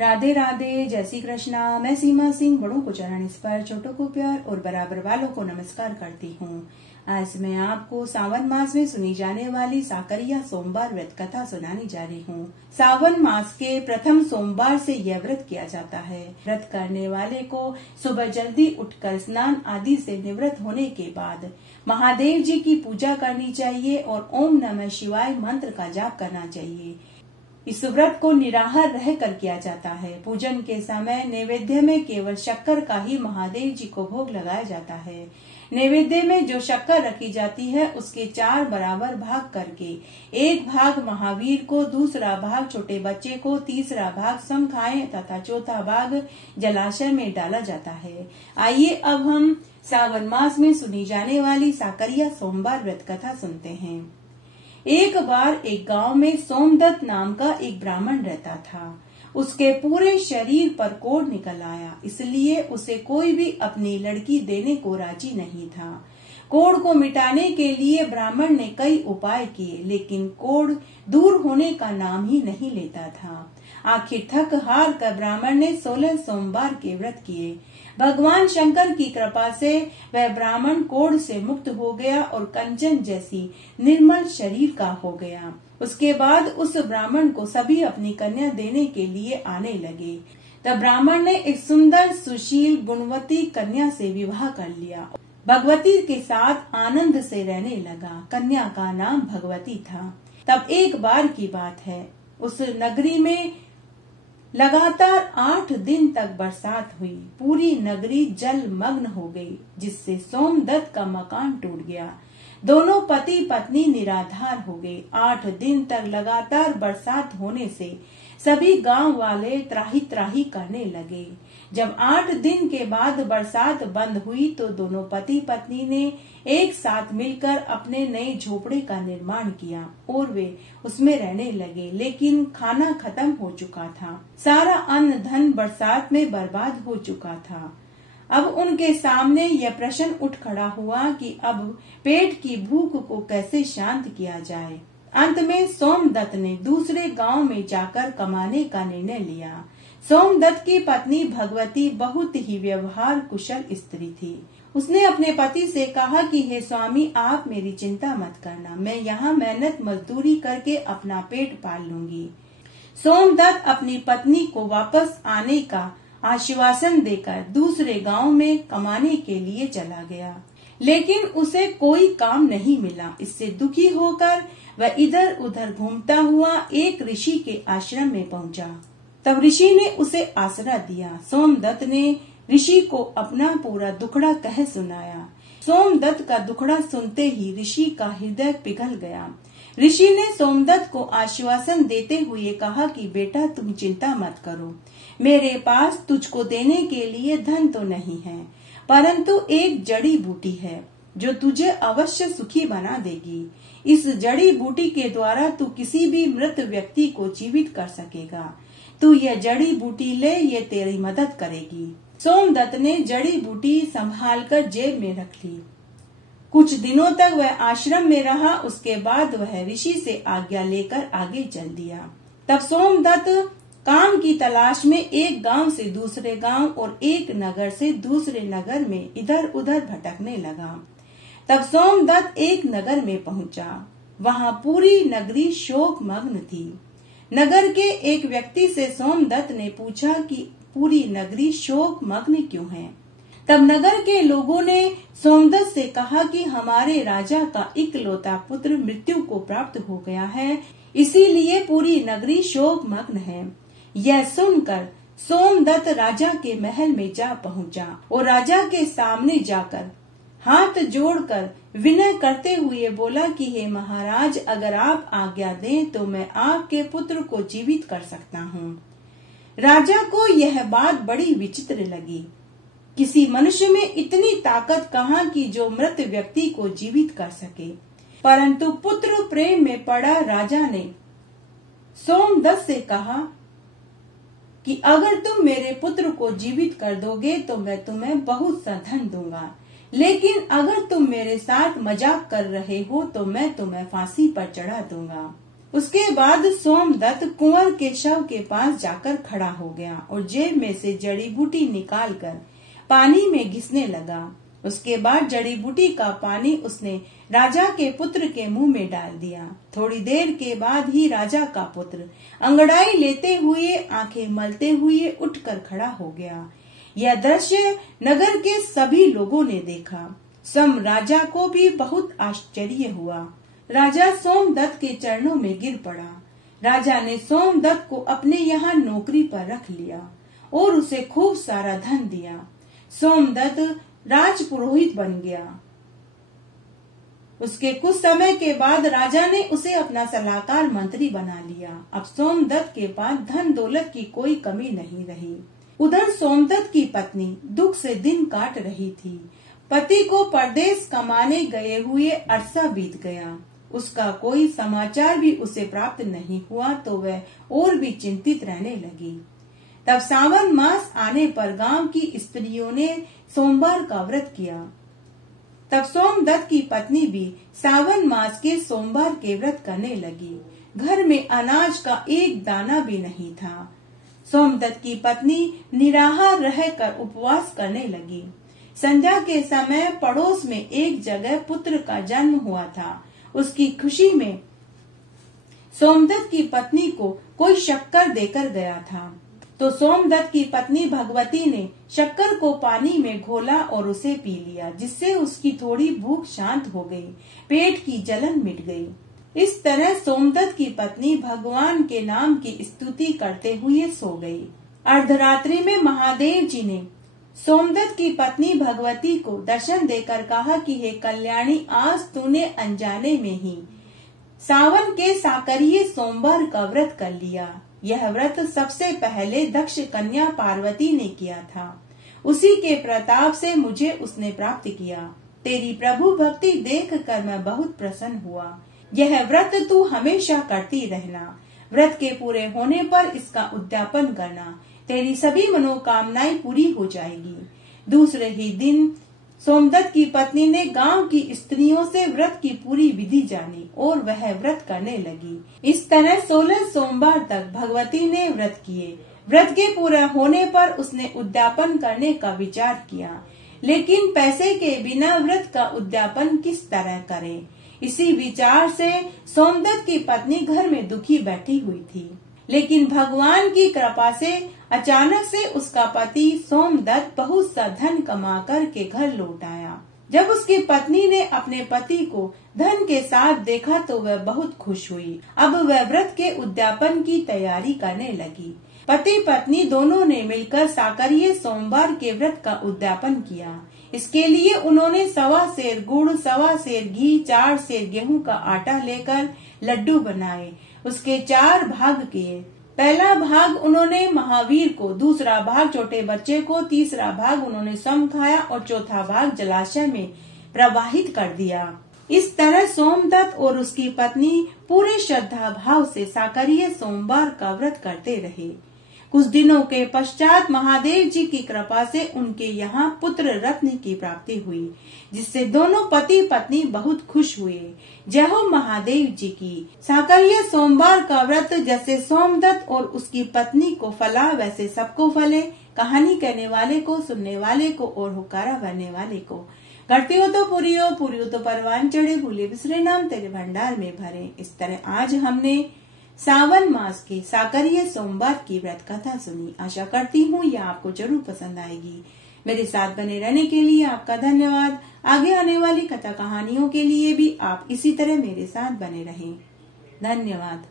राधे राधे, जय श्री कृष्णा। मैं सीमा सिंह बड़ों को चरण स्पर्श, छोटों को प्यार और बराबर वालों को नमस्कार करती हूँ। आज मैं आपको सावन मास में सुनी जाने वाली साकरिया सोमवार व्रत कथा सुनाने जा रही हूँ। सावन मास के प्रथम सोमवार से यह व्रत किया जाता है। व्रत करने वाले को सुबह जल्दी उठकर स्नान आदि से निवृत्त होने के बाद महादेव जी की पूजा करनी चाहिए और ओम नमः शिवाय मंत्र का जाप करना चाहिए। इस व्रत को निराहार रहकर किया जाता है। पूजन के समय नैवेद्य में केवल शक्कर का ही महादेव जी को भोग लगाया जाता है। नैवेद्य में जो शक्कर रखी जाती है उसके 4 बराबर भाग करके एक भाग महावीर को, दूसरा भाग छोटे बच्चे को, तीसरा भाग समखाएं तथा चौथा भाग जलाशय में डाला जाता है। आइए अब हम सावन मास में सुनी जाने वाली साकरिया सोमवार व्रत कथा सुनते हैं। एक बार एक गांव में सोमदत्त नाम का एक ब्राह्मण रहता था। उसके पूरे शरीर पर कोढ़ निकल आया, इसलिए उसे कोई भी अपनी लड़की देने को राजी नहीं था। कोढ़ को मिटाने के लिए ब्राह्मण ने कई उपाय किए, लेकिन कोढ़ दूर होने का नाम ही नहीं लेता था। आखिर थक हार कर ब्राह्मण ने 16 सोमवार के व्रत किए। भगवान शंकर की कृपा से वह ब्राह्मण कोढ़ से मुक्त हो गया और कंचन जैसी निर्मल शरीर का हो गया। उसके बाद उस ब्राह्मण को सभी अपनी कन्या देने के लिए आने लगे। तब ब्राह्मण ने एक सुंदर सुशील गुणवती कन्या से विवाह कर लिया। भगवती के साथ आनंद से रहने लगा। कन्या का नाम भगवती था। तब एक बार की बात है, उस नगरी में लगातार 8 दिन तक बरसात हुई। पूरी नगरी जलमग्न हो गई, जिससे सोमदत्त का मकान टूट गया। दोनों पति पत्नी निराधार हो गए। 8 दिन तक लगातार बरसात होने से सभी गांव वाले त्राही त्राही करने लगे। जब 8 दिन के बाद बरसात बंद हुई तो दोनों पति पत्नी ने एक साथ मिलकर अपने नए झोपड़े का निर्माण किया और वे उसमें रहने लगे। लेकिन खाना खत्म हो चुका था। सारा अन्न धन बरसात में बर्बाद हो चुका था। अब उनके सामने यह प्रश्न उठ खड़ा हुआ कि अब पेट की भूख को कैसे शांत किया जाए। अंत में सोमदत्त ने दूसरे गांव में जाकर कमाने का निर्णय लिया। सोमदत्त की पत्नी भगवती बहुत ही व्यवहार कुशल स्त्री थी। उसने अपने पति से कहा कि हे स्वामी, आप मेरी चिंता मत करना, मैं यहाँ मेहनत मजदूरी करके अपना पेट पाल लूंगी। सोमदत्त अपनी पत्नी को वापस आने का आश्वासन देकर दूसरे गांव में कमाने के लिए चला गया, लेकिन उसे कोई काम नहीं मिला। इससे दुखी होकर वह इधर उधर घूमता हुआ एक ऋषि के आश्रम में पहुंचा। तब ऋषि ने उसे आसरा दिया। सोमदत्त ने ऋषि को अपना पूरा दुखड़ा कह सुनाया। सोमदत्त का दुखड़ा सुनते ही ऋषि का हृदय पिघल गया। ऋषि ने सोमदत्त को आश्वासन देते हुए कहा कि बेटा, तुम चिंता मत करो, मेरे पास तुझको देने के लिए धन तो नहीं है, परंतु एक जड़ी बूटी है जो तुझे अवश्य सुखी बना देगी। इस जड़ी बूटी के द्वारा तू किसी भी मृत व्यक्ति को जीवित कर सकेगा। तू यह जड़ी बूटी ले, ये तेरी मदद करेगी। सोमदत्त ने जड़ी बूटी संभालकर जेब में रख ली। कुछ दिनों तक वह आश्रम में रहा। उसके बाद वह ऋषि से आज्ञा लेकर आगे चल दिया। तब सोमदत्त काम की तलाश में एक गांव से दूसरे गांव और एक नगर से दूसरे नगर में इधर उधर भटकने लगा। तब सोमदत्त एक नगर में पहुंचा। वहां पूरी नगरी शोक मग्न थी। नगर के एक व्यक्ति से सोमदत्त ने पूछा कि पूरी नगरी शोक मग्न क्यों है। तब नगर के लोगों ने सोमदत्त से कहा कि हमारे राजा का इकलौता पुत्र मृत्यु को प्राप्त हो गया है, इसीलिए पूरी नगरी शोक मग्न है। यह सुनकर सोमदत्त राजा के महल में जा पहुंचा और राजा के सामने जाकर हाथ जोड़कर विनय करते हुए बोला कि हे महाराज, अगर आप आज्ञा दें तो मैं आपके पुत्र को जीवित कर सकता हूँ। राजा को यह बात बड़ी विचित्र लगी। किसी मनुष्य में इतनी ताकत कहाँ कि जो मृत व्यक्ति को जीवित कर सके। परंतु पुत्र प्रेम में पड़ा राजा ने सोमदत्त से कहा कि अगर तुम मेरे पुत्र को जीवित कर दोगे तो मैं तुम्हें बहुत सा धन दूंगा, लेकिन अगर तुम मेरे साथ मजाक कर रहे हो तो मैं तुम्हें फांसी पर चढ़ा दूंगा। उसके बाद सोमदत्त कुंवर के शव के पास जाकर खड़ा हो गया और जेब में से जड़ी बूटी निकालकर पानी में घिसने लगा। उसके बाद जड़ी बूटी का पानी उसने राजा के पुत्र के मुंह में डाल दिया। थोड़ी देर के बाद ही राजा का पुत्र अंगड़ाई लेते हुए आंखें मलते हुए उठकर खड़ा हो गया। यह दृश्य नगर के सभी लोगों ने देखा। स्वयं राजा को भी बहुत आश्चर्य हुआ। राजा सोमदत्त के चरणों में गिर पड़ा। राजा ने सोमदत्त को अपने यहाँ नौकरी पर रख लिया और उसे खूब सारा धन दिया। सोमदत्त राजपुरोहित बन गया। उसके कुछ समय के बाद राजा ने उसे अपना सलाहकार मंत्री बना लिया। अब सोमदत्त के पास धन दौलत की कोई कमी नहीं रही। उधर सोमदत्त की पत्नी दुख से दिन काट रही थी। पति को परदेश कमाने गए हुए अरसा बीत गया। उसका कोई समाचार भी उसे प्राप्त नहीं हुआ तो वह और भी चिंतित रहने लगी। तब सावन मास आने पर गांव की स्त्रियों ने सोमवार का व्रत किया। तब सोमदत्त की पत्नी भी सावन मास के सोमवार के व्रत करने लगी। घर में अनाज का एक दाना भी नहीं था। सोमदत्त की पत्नी निराहार रहकर उपवास करने लगी। संध्या के समय पड़ोस में एक जगह पुत्र का जन्म हुआ था। उसकी खुशी में सोमदत्त की पत्नी को कोई शक्कर देकर गया था। तो सोमदत्त की पत्नी भगवती ने शक्कर को पानी में घोला और उसे पी लिया, जिससे उसकी थोड़ी भूख शांत हो गई, पेट की जलन मिट गई। इस तरह सोमदत्त की पत्नी भगवान के नाम की स्तुति करते हुए सो गई। अर्धरात्रि में महादेव जी ने सोमदत्त की पत्नी भगवती को दर्शन देकर कहा कि हे कल्याणी, आज तूने अनजाने में ही सावन के साकरिये सोमवार का व्रत कर लिया। यह व्रत सबसे पहले दक्ष कन्या पार्वती ने किया था। उसी के प्रताप से मुझे उसने प्राप्त किया। तेरी प्रभु भक्ति देख कर मैं बहुत प्रसन्न हुआ। यह व्रत तू हमेशा करती रहना। व्रत के पूरे होने पर इसका उद्यापन करना। तेरी सभी मनोकामनाएं पूरी हो जाएगी। दूसरे ही दिन सोमदत्त की पत्नी ने गांव की स्त्रियों से व्रत की पूरी विधि जानी और वह व्रत करने लगी। इस तरह 16 सोमवार तक भगवती ने व्रत किए। व्रत के पूरा होने पर उसने उद्यापन करने का विचार किया, लेकिन पैसे के बिना व्रत का उद्यापन किस तरह करें। इसी विचार से सोमदत्त की पत्नी घर में दुखी बैठी हुई थी। लेकिन भगवान की कृपा से अचानक से उसका पति सोमदत्त बहुत सा धन कमा कर के घर लौट आया। जब उसकी पत्नी ने अपने पति को धन के साथ देखा तो वह बहुत खुश हुई। अब वह व्रत के उद्यापन की तैयारी करने लगी। पति पत्नी दोनों ने मिलकर साकरिये सोमवार के व्रत का उद्यापन किया। इसके लिए उन्होंने 1.25 सेर गुड़, 1.25 सेर घी, 4 सेर गेहूं का आटा लेकर लड्डू बनाए। उसके 4 भाग किए। पहला भाग उन्होंने महावीर को, दूसरा भाग छोटे बच्चे को, तीसरा भाग उन्होंने स्वयं खाया और चौथा भाग जलाशय में प्रवाहित कर दिया। इस तरह सोमदत्त और उसकी पत्नी पूरे श्रद्धा भाव से साकरिये सोमवार का व्रत करते रहे। कुछ दिनों के पश्चात महादेव जी की कृपा से उनके यहाँ पुत्र रत्न की प्राप्ति हुई, जिससे दोनों पति पत्नी बहुत खुश हुए। जय हो महादेव जी की। साकरिये सोमवार का व्रत जैसे सोमदत्त और उसकी पत्नी को फला, वैसे सबको फले। कहानी कहने वाले को, सुनने वाले को और हुक्कारा भरने वाले को। करती हो तो पूरी हो, पूरी हो तो परवान चढ़े, भूले बिसरे नाम तेरे भंडार में भरे। इस तरह आज हमने सावन मास के साकरिये सोमवार की व्रत कथा सुनी। आशा करती हूँ यह आपको जरूर पसंद आएगी। मेरे साथ बने रहने के लिए आपका धन्यवाद। आगे आने वाली कथा कहानियों के लिए भी आप इसी तरह मेरे साथ बने रहें। धन्यवाद।